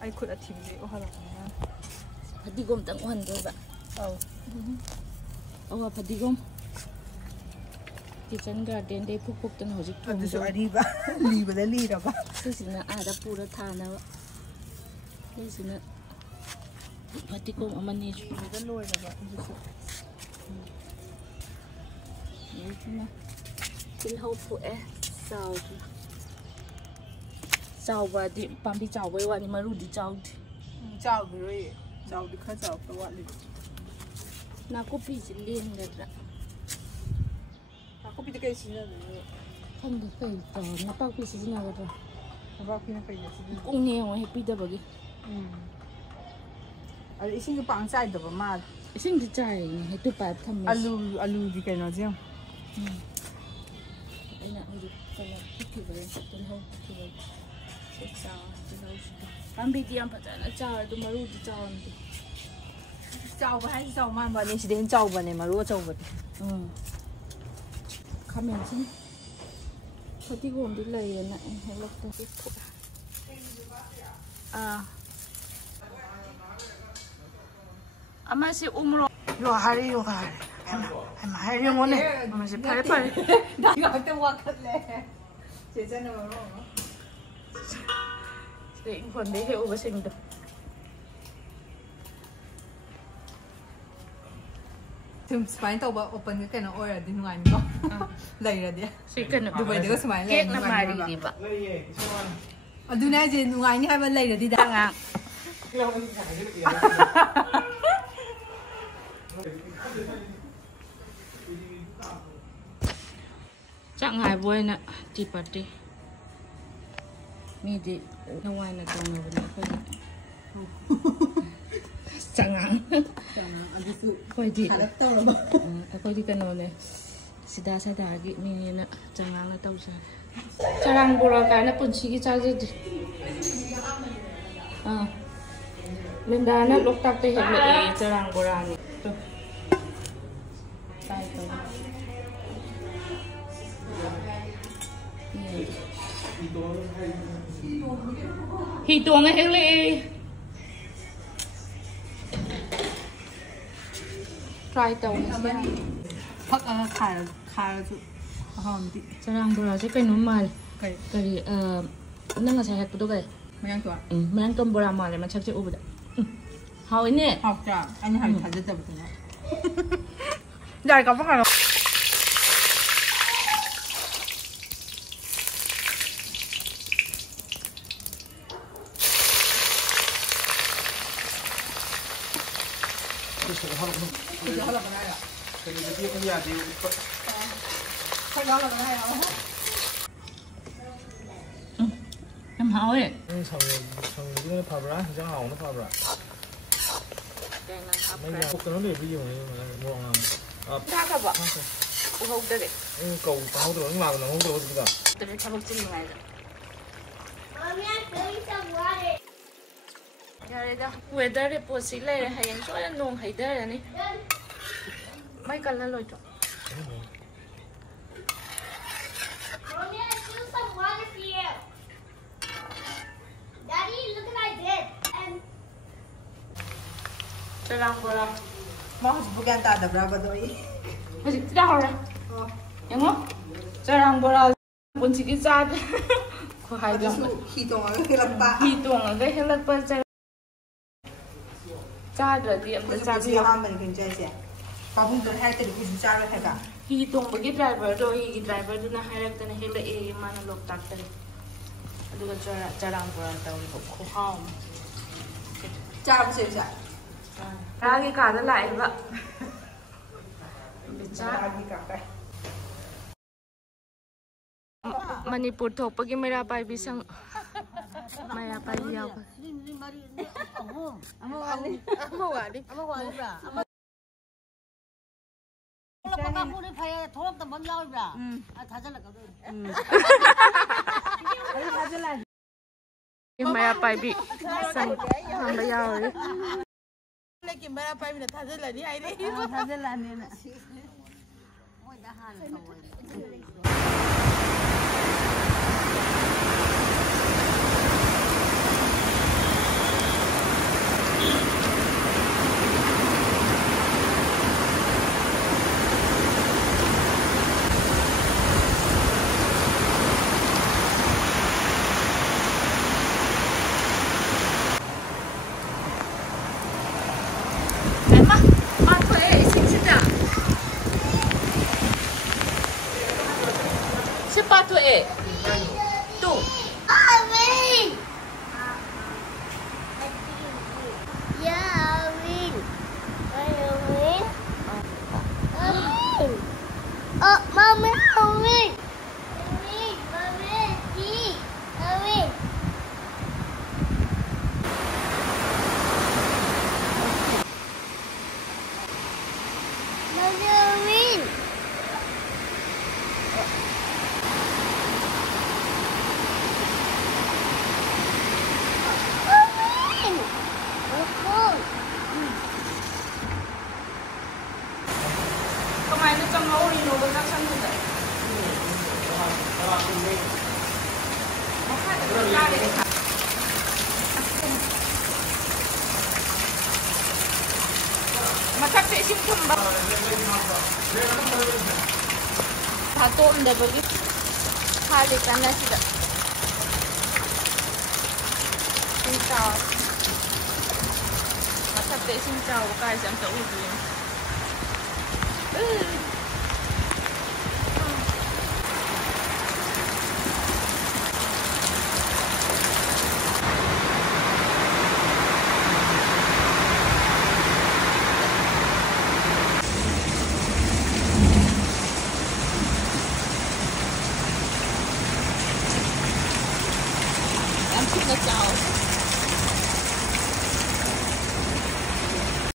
ai khut athim de o hala fadigom tang ohan doba au awa fadigom kitchen garden de phuk phuk tan hojik thong adu so ariba liba da li raba sisina ada pura thana sisina fadigom amani da loi raba adu so yesina til hau phu sao sao ba di pambi sao bai wa ni maru di sao chao bi roi chao di kha chao ka wa li na ko pi ji len ga dra ko pi de kai sin na không được phải tờ nó bao pi gì nào rồi ba pi na kai na sin cũng nghe ngoài pi da bagi ai isin cái pang chai da ba ma isin di chai hay tu pa tham alu di kai na jam ai na uri kala ki ba ten ho ki ba sa di ho pambi di am pa na cha du maru di cha on di chao ba hai chao man ba ni si den chao ba ne ma ro chao ba comment xin có tí gồm đi lầy này hay lọc ta cái phụ ama si umro yo hari em hari mo ne ama si pare pare da ga te wa khat le che chen no ro để phần đấy hiệu với sinh được tum spine tàu ba open cái nó oi đi ngoài nó lầy rồi đi si cần được Dubai đó smile lầy nó mà đi vậy ở đây này gì ngoài như hai bên lầy rồi đi đang à chẳng ngại vui nè chỉ bật đi mi đi nó ngoài là còn nhiều nữa thôi chẳng ngại coi đi coi đi cái nó này sida sida cái mi nè chẳng ngại là tao sao charang bora cái nó punchi cái cha gì lên đá nó lúc tắc tới hiện lại charang bora này tay tôi hi tuồng ấy hết lệ try tàu này phật khai chứ hòn đi charang bora chứ cái núm mà cái năng là sai hết tụi cái mấy anh tuổi mấy anh tôm bora mà lại mà chắc chắn úp được hao ấy nè học chả anh hay thật rất là bực nhá dài có phải không em hao ấy sầu nó phá ra chẳng hỏng nó phá ra mấy giờ cái nó để ví dụ như mua ra cả vợ không được cầu táo rồi nó làm nó không được gì cả từ đây tham gia này rồi đó weather report xí này hay anh nói là nông hay đấy là này mấy cái là lôi chọn Charang bora mau bukan tak ada berapa doi masih tidak orang yang mau charang bora pun sikit ko hai dong hitung ang hilapa hitung ang cái hilapa cha rồi thì em cha gì ham mình cần chơi xe có không tôi hay tự đi kiểm tra rồi hay cả hitung bagi driver rồi cái driver tu na hai rakta na hila mana lok tak tadi aduh charang bora tahu ko ham cha không chơi sao lagi kada lại vậy Manipur thổ bagi mera pai bisang mera pai yau mera pai bi sang hamba yau लेकिन मेरा पाइप ने था जला नहीं आई रे था जला नहीं ना वो दहाल ꯊꯨꯝꯕ ꯊꯥꯇꯣꯛꯑꯝꯗꯕꯒꯤ ꯍꯥꯏꯔꯤ ꯀꯥꯟꯅꯁꯤꯗ ꯏꯁꯤꯡ ꯆꯥꯎ ꯃꯊꯛꯇ ꯏꯁꯤꯡ ꯆꯥꯎꯕ ꯀꯥꯏꯁꯦ ꯑꯝꯇ ꯎꯗꯣꯏꯅꯤ